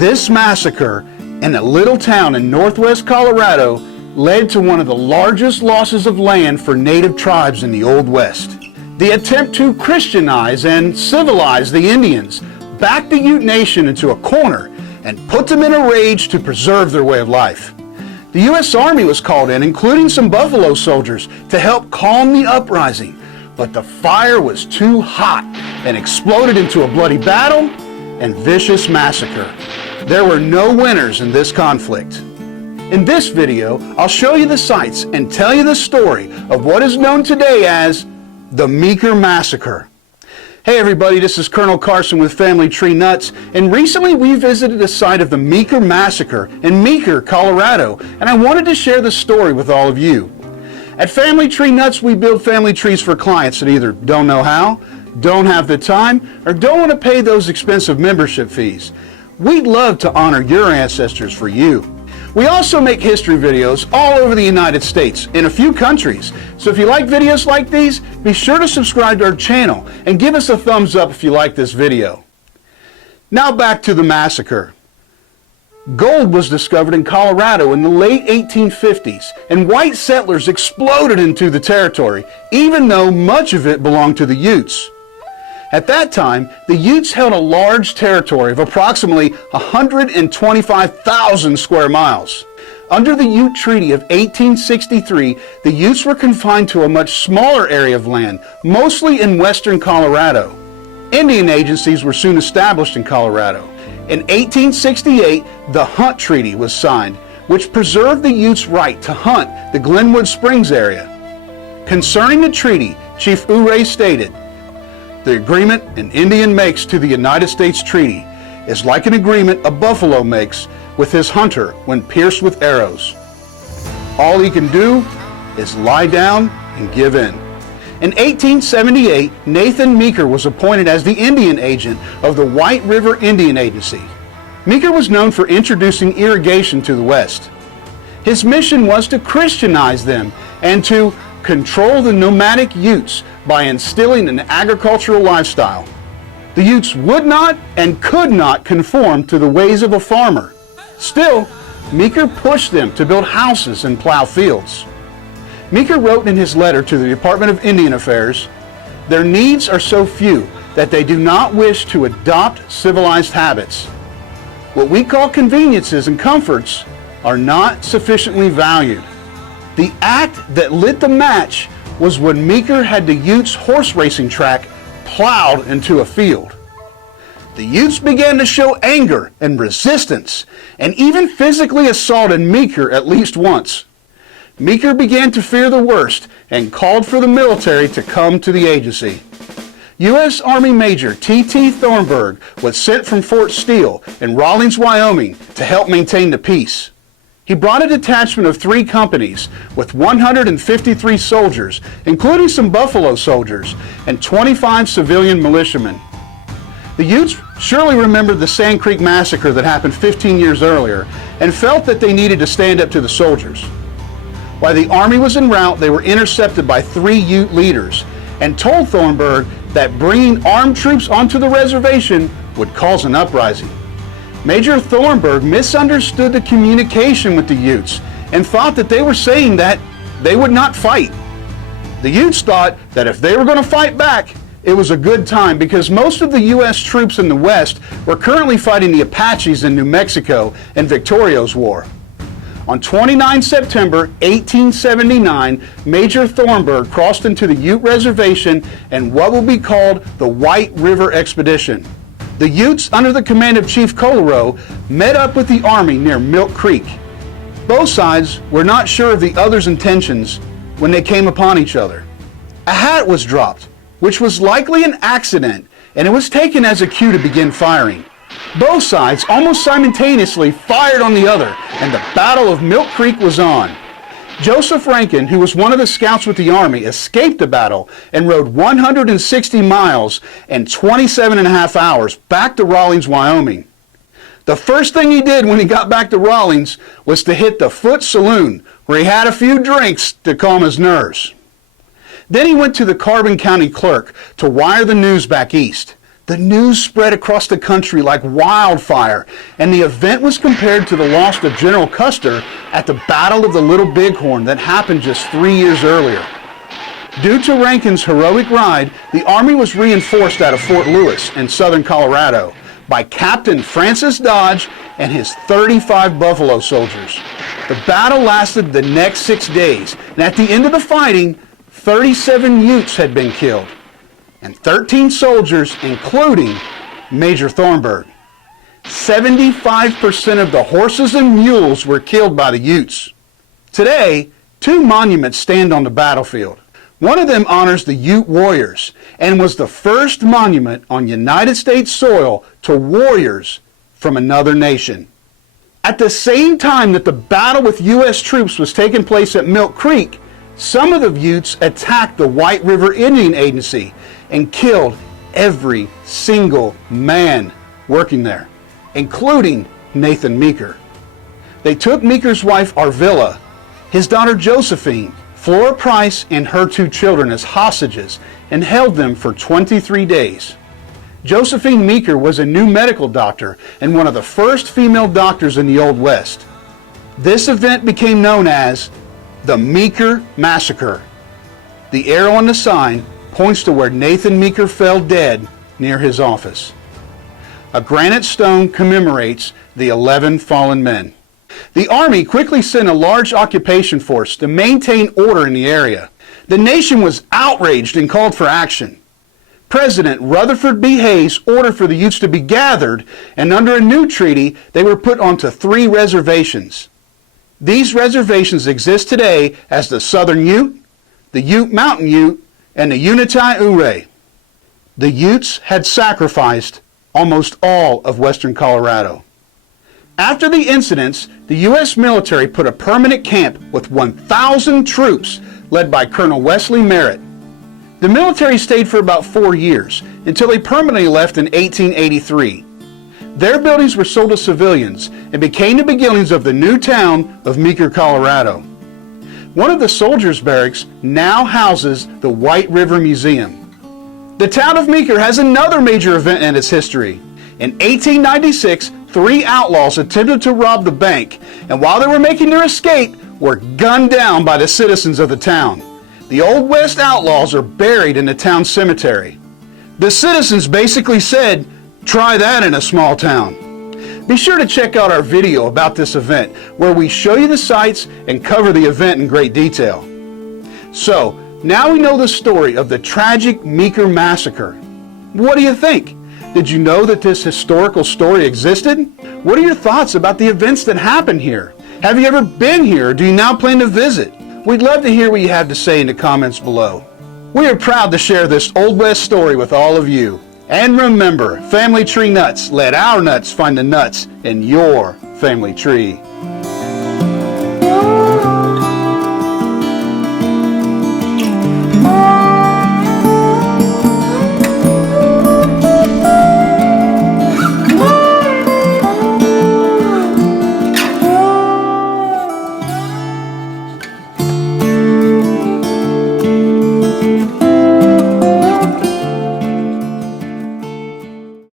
This massacre in a little town in northwest Colorado led to one of the largest losses of land for native tribes in the Old West. The attempt to Christianize and civilize the Indians backed the Ute Nation into a corner and put them in a rage to preserve their way of life. The U.S. Army was called in, including some buffalo soldiers, to help calm the uprising, but the fire was too hot and exploded into a bloody battle and vicious massacre. There were no winners in this conflict. In this video, I'll show you the sights and tell you the story of what is known today as the Meeker Massacre. Hey everybody, this is Colonel Carson with Family Tree Nuts, and recently we visited the site of the Meeker Massacre in Meeker, Colorado, and I wanted to share the story with all of you. At Family Tree Nuts, we build family trees for clients that either don't know how, don't have the time, or don't want to pay those expensive membership fees. We'd love to honor your ancestors for you. We also make history videos all over the United States, in a few countries. So if you like videos like these, be sure to subscribe to our channel and give us a thumbs up if you like this video. Now back to the massacre. Gold was discovered in Colorado in the late 1850s, and white settlers exploded into the territory, even though much of it belonged to the Utes. At that time, the Utes held a large territory of approximately 125,000 square miles. Under the Ute Treaty of 1863, the Utes were confined to a much smaller area of land, mostly in western Colorado. Indian agencies were soon established in Colorado. In 1868, the Ute Treaty was signed, which preserved the Utes' right to hunt the Glenwood Springs area. Concerning the treaty, Chief Ute stated, "The agreement an Indian makes to the United States treaty is like an agreement a buffalo makes with his hunter when pierced with arrows. All he can do is lie down and give in." In 1878, Nathan Meeker was appointed as the Indian agent of the White River Indian Agency. Meeker was known for introducing irrigation to the West. His mission was to Christianize them and to control the nomadic Utes by instilling an agricultural lifestyle. The Utes would not and could not conform to the ways of a farmer. Still, Meeker pushed them to build houses and plow fields. Meeker wrote in his letter to the Department of Indian Affairs, "Their needs are so few that they do not wish to adopt civilized habits. What we call conveniences and comforts are not sufficiently valued." The act that lit the match was when Meeker had the Utes' horse racing track plowed into a field. The Utes began to show anger and resistance, and even physically assaulted Meeker at least once. Meeker began to fear the worst and called for the military to come to the agency. U.S. Army Major T.T. Thornburg was sent from Fort Steele in Rawlins, Wyoming to help maintain the peace. He brought a detachment of 3 companies with 153 soldiers, including some buffalo soldiers, and 25 civilian militiamen. The Utes surely remembered the Sand Creek Massacre that happened 15 years earlier and felt that they needed to stand up to the soldiers. While the army was en route, they were intercepted by 3 Ute leaders and told Thornburg that bringing armed troops onto the reservation would cause an uprising. Major Thornburg misunderstood the communication with the Utes and thought that they were saying that they would not fight. The Utes thought that if they were going to fight back, it was a good time because most of the U.S. troops in the West were currently fighting the Apaches in New Mexico in Victorio's War. On 29 September 1879, Major Thornburg crossed into the Ute Reservation in what will be called the White River Expedition. The Utes, under the command of Chief Colorado, met up with the army near Milk Creek. Both sides were not sure of the other's intentions when they came upon each other. A hat was dropped, which was likely an accident, and it was taken as a cue to begin firing. Both sides almost simultaneously fired on the other, and the Battle of Milk Creek was on. Joseph Rankin, who was one of the scouts with the Army, escaped the battle and rode 160 miles in 27.5 hours back to Rawlins, Wyoming. The first thing he did when he got back to Rawlins was to hit the Foot Saloon, where he had a few drinks to calm his nerves. Then he went to the Carbon County Clerk to wire the news back east. The news spread across the country like wildfire, and the event was compared to the loss of General Custer at the Battle of the Little Bighorn that happened just 3 years earlier. Due to Rankin's heroic ride, the Army was reinforced out of Fort Lewis in southern Colorado by Captain Francis Dodge and his 35 Buffalo soldiers. The battle lasted the next 6 days, and at the end of the fighting, 37 Utes had been killed, and 13 soldiers, including Major Thornburg. 75% of the horses and mules were killed by the Utes. Today, 2 monuments stand on the battlefield. One of them honors the Ute warriors and was the first monument on United States soil to warriors from another nation. At the same time that the battle with U.S. troops was taking place at Milk Creek, some of the Utes attacked the White River Indian Agency and killed every single man working there, including Nathan Meeker. They took Meeker's wife Arvilla, his daughter Josephine, Flora Price, and her 2 children as hostages and held them for 23 days. Josephine Meeker was a new medical doctor and one of the first female doctors in the Old West. This event became known as the Meeker Massacre. The arrow on the sign points to where Nathan Meeker fell dead near his office. A granite stone commemorates the 11 fallen men. The Army quickly sent a large occupation force to maintain order in the area. The nation was outraged and called for action. President Rutherford B. Hayes ordered for the Utes to be gathered, and under a new treaty, they were put onto 3 reservations. These reservations exist today as the Southern Ute, the Ute Mountain Ute, and the Unitai Ure. The Utes had sacrificed almost all of western Colorado. After the incidents, the U.S. military put a permanent camp with 1,000 troops led by Colonel Wesley Merritt. The military stayed for about 4 years until they permanently left in 1883. Their buildings were sold to civilians and became the beginnings of the new town of Meeker, Colorado. One of the soldiers' barracks now houses the White River Museum. The town of Meeker has another major event in its history. In 1896, 3 outlaws attempted to rob the bank, and while they were making their escape, were gunned down by the citizens of the town. The Old West outlaws are buried in the town cemetery. The citizens basically said, "Try that in a small town." Be sure to check out our video about this event, where we show you the sights and cover the event in great detail. So, now we know the story of the tragic Meeker Massacre. What do you think? Did you know that this historical story existed? What are your thoughts about the events that happened here? Have you ever been here, or do you now plan to visit? We'd love to hear what you have to say in the comments below. We are proud to share this Old West story with all of you. And remember, family tree nuts, let our nuts find the nuts in your family tree.